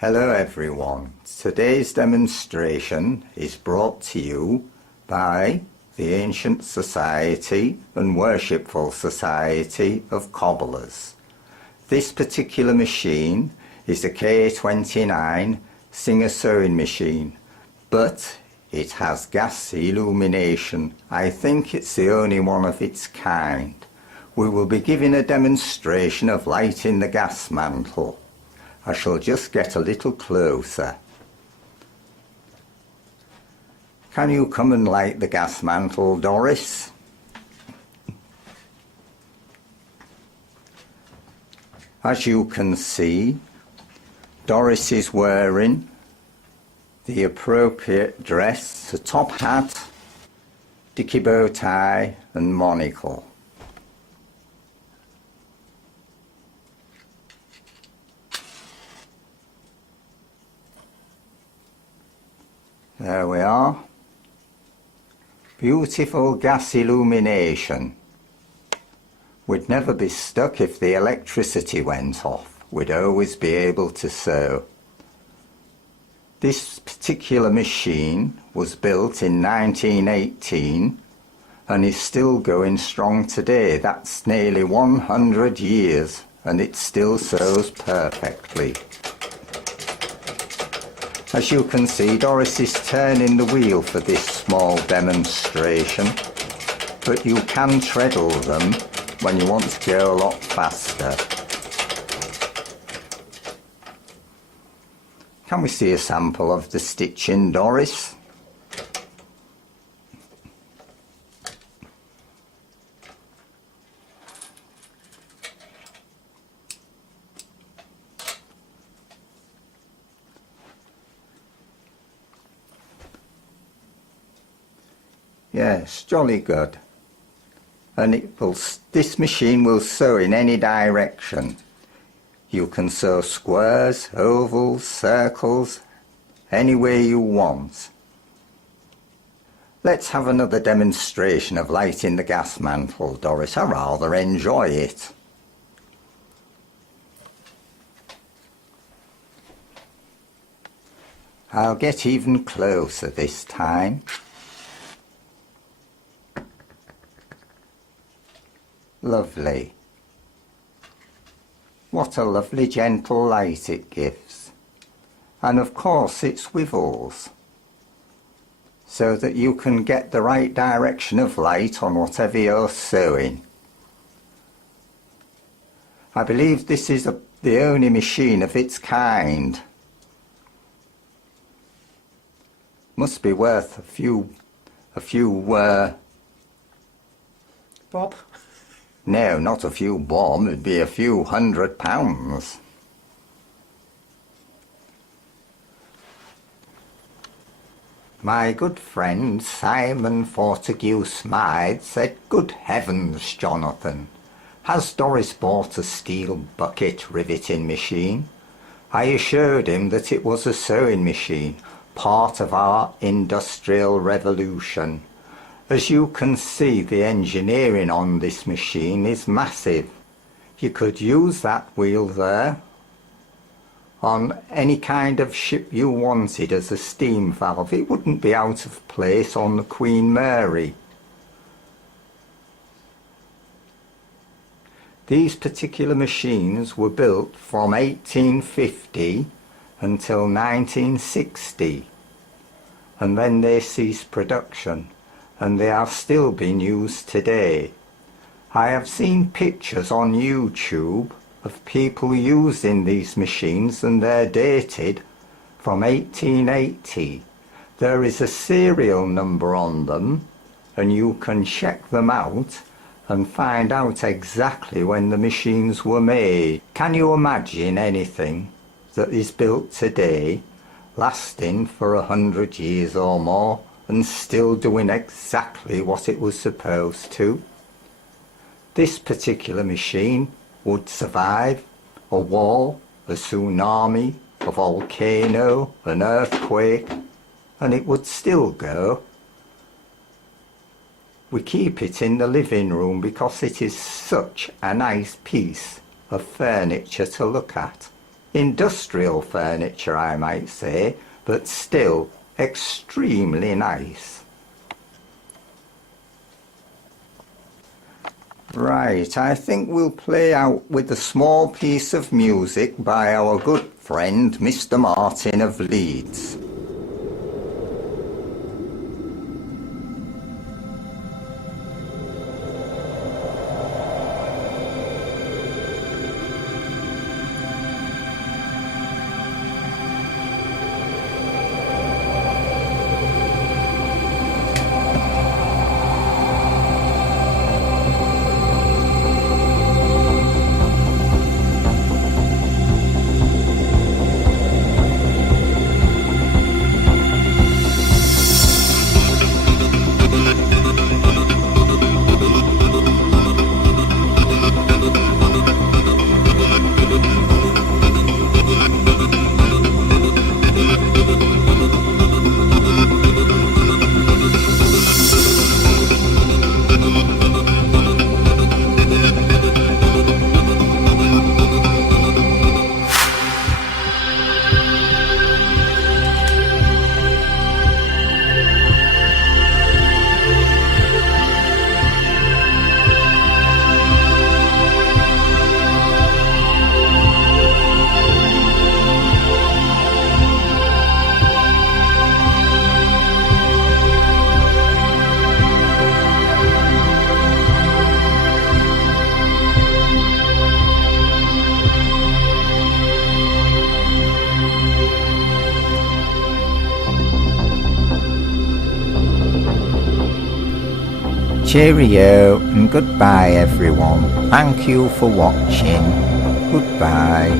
Hello everyone. Today's demonstration is brought to you by the Ancient Society and Worshipful Society of Cobblers. This particular machine is a K29 Singer sewing machine, but it has gas illumination. I think it's the only one of its kind. We will be giving a demonstration of lighting the gas mantle. I shall just get a little closer. Can you come and light the gas mantle, Doris? As you can see, Doris is wearing the appropriate dress, a top hat, dicky bow tie and monocle. There we are. Beautiful gas illumination. We'd never be stuck if the electricity went off. We'd always be able to sew. This particular machine was built in 1918 and is still going strong today. That's nearly 100 years and it still sews perfectly. As you can see, Doris is turning the wheel for this small demonstration, but you can treadle them when you want to go a lot faster. Can we see a sample of the stitching, Doris? Yes, jolly good. And this machine will sew in any direction. You can sew squares, ovals, circles, any way you want. Let's have another demonstration of lighting the gas mantle, Doris. I rather enjoy it. I'll get even closer this time. Lovely. What a lovely gentle light it gives. And of course it swivels, so that you can get the right direction of light on whatever you're sewing. I believe this is the only machine of its kind. Must be worth a few Bob? No, not a few bob, it'd be a few £100. My good friend Simon Fortescue Smythe said, "Good heavens, Jonathan, has Doris bought a steel bucket riveting machine?" I assured him that it was a sewing machine, part of our industrial revolution. As you can see, the engineering on this machine is massive. You could use that wheel there on any kind of ship you wanted as a steam valve. It wouldn't be out of place on the Queen Mary. These particular machines were built from 1850 until 1960, and then they ceased production. And they are still being used today. I have seen pictures on YouTube of people using these machines and they're dated from 1880. There is a serial number on them and you can check them out and find out exactly when the machines were made. Can you imagine anything that is built today lasting for 100 years or more and still doing exactly what it was supposed to? This particular machine would survive a war, a tsunami, a volcano, an earthquake, and it would still go. We keep it in the living room because it is such a nice piece of furniture to look at. Industrial furniture, I might say, but still extremely nice. Right, I think we'll play out with a small piece of music by our good friend Mr. Martin of Leeds. Cheerio and goodbye everyone. Thank you for watching. Goodbye.